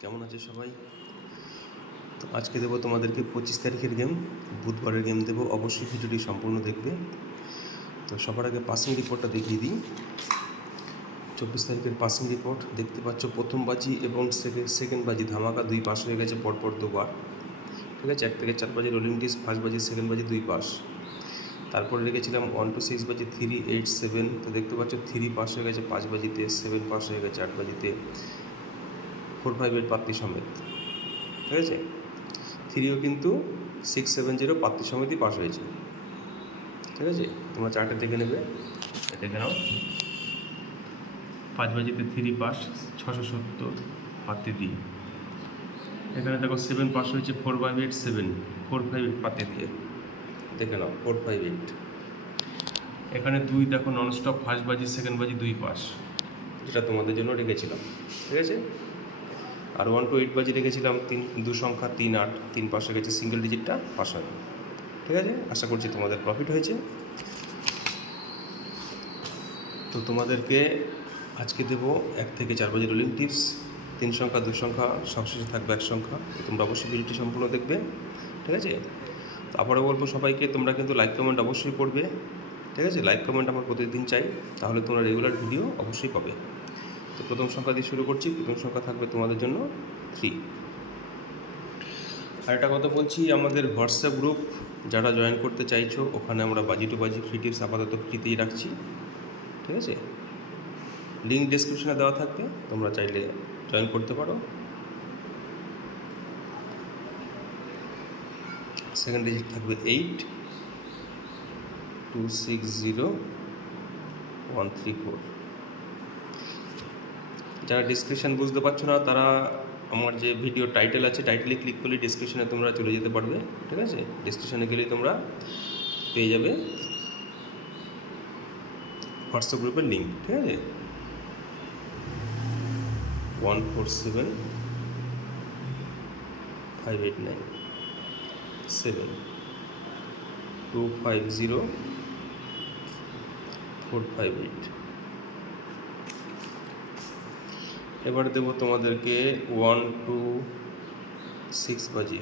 কেমন আছে সবাই? তো আজকে দেবো তোমাদেরকে 25 তারিখের গেম, বুধবারের গেম দেবো। অবশ্যই ভিডিওটি সম্পূর্ণ দেখবে। তো সবার আগে পাসিং রিপোর্টটা দেখিয়ে দিই। 24 তারিখের পাসিং রিপোর্ট দেখতে পাচ্ছ। প্রথম বাজি এবং সেকেন্ড বাজি ধামাকা 2 পাস হয়ে গেছে পরপর দুবার। ঠিক আছে, 1 থেকে 4 বাজি রোলিং ডিস, ফার্স্ট বাজি সেকেন্ড বাজি 2 পাস। তারপরে রেখেছিলাম 1 to 6 বাজি 3, 8, 7। তো দেখতে পাচ্ছ 3 পাস হয়ে গেছে 5 বাজিতে, 7 পাস হয়ে গেছে 8 বাজিতে, 4, 5, 8 পাত্তি সমেত। ঠিক আছে, 3ও কিন্তু 6, 7, 0 পাত্তি সমেতই পাস হয়েছে। ঠিক আছে, তোমরা চার্টে দেখে নেবে, দেখে নাও। 5 বাজিতে 3 পাস, 670 পাত্তি দিয়ে। এখানে দেখো 7 পাস হয়েছে 4, 5, 8, 7, 4, 5, 8 পাত্তি দিয়ে। দেখে নাও 4, 5, 8। এখানে 2 দেখো ননস্টপ, ফার্স্ট বাজি সেকেন্ড বাজি 2 পাস, যেটা তোমাদের জন্য রেখেছিলাম। ঠিক আছে, আর 1 to 8 বাজি রেখেছিলাম 2 সংখ্যা 3, 8, 3 পাস হয়ে গেছে, সিঙ্গেল ডিজিটটা পাস হয়নি। ঠিক আছে, আশা করছি তোমাদের প্রফিট হয়েছে। তো তোমাদেরকে আজকে দেবো 1 থেকে 4 বাজি রোলিং টিপস, 3 সংখ্যা 2 সংখ্যা, সবশেষে থাকবে 1 সংখ্যা। তোমরা অবশ্যই ভিডিওটি সম্পূর্ণ দেখবে। ঠিক আছে, তারপরে বলবো সবাইকে তোমরা কিন্তু লাইক কমেন্ট অবশ্যই করবে। ঠিক আছে, লাইক কমেন্ট আমার প্রতিদিন চাই, তাহলে তোমরা রেগুলার ভিডিও অবশ্যই পাবে। তো প্রথম সংখ্যা দিয়ে শুরু করছি। প্রথম সংখ্যা থাকবে তোমাদের জন্য 3। আর একটা কথা বলছি, আমাদের হোয়াটসঅ্যাপ গ্রুপ যারা জয়েন করতে চাইছো, ওখানে আমরা বাজি টু বাজি ফ্রি টিপস আপাতত ফ্রিতেই রাখছি। ঠিক আছে, লিঙ্ক ডেসক্রিপশনে দেওয়া থাকবে, তোমরা চাইলে জয়েন করতে পারো। সেকেন্ড ডিজিট থাকবে 8, 2, 6, 0, 1, 3, 4। যারা ডিসক্রিপশান বুঝতে পারছো না, তারা আমার যে ভিডিও টাইটেল আছে, টাইটেলে ক্লিক করলে ডিসক্রিপশানে তোমরা চলে যেতে পারবে। ঠিক আছে, ডিসক্রিপশানে গেলেই তোমরা পেয়ে যাবে হোয়াটসঅ্যাপ গ্রুপের লিঙ্ক। ঠিক আছে, 147 589 7 250 458। এবার দেবো তোমাদেরকে 1 to 6 বাজি।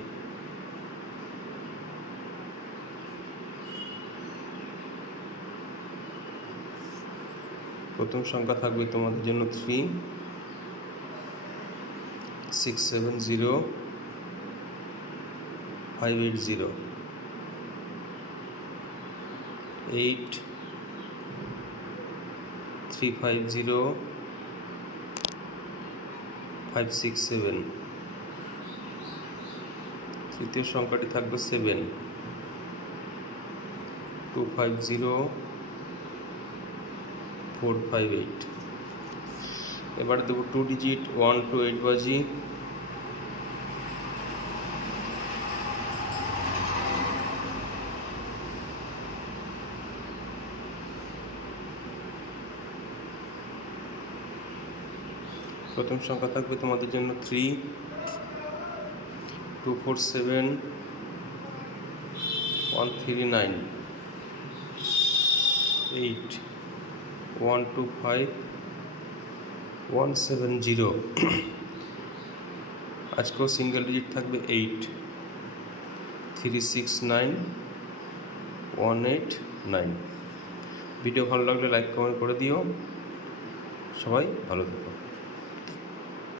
প্রথম সংখ্যা থাকবে তোমাদের জন্য 3, 6, 7, 0, 5, 8, 0, 8, 3, 5, 0, 5, 6, 7। তৃতীয় সংখ্যাটি থাকবে 7, 2, 5, 0, 4, 5, 8। এবার দেবো 2 ডিজিট 1 to 8 বাজি। প্রথম সংখ্যা থাকবে তোমাদের জন্য 3, 2, 4, 7, 1, 3, 9, 8, 1, 2, 5, 1, 7, 0। আজকেও সিঙ্গেল ডিজিট থাকবে 8, 3, 6, 9, 1, 8, 9। ভিডিও ভালো লাগলে লাইক কমেন্ট করে দিও। সবাই ভালো থেকো।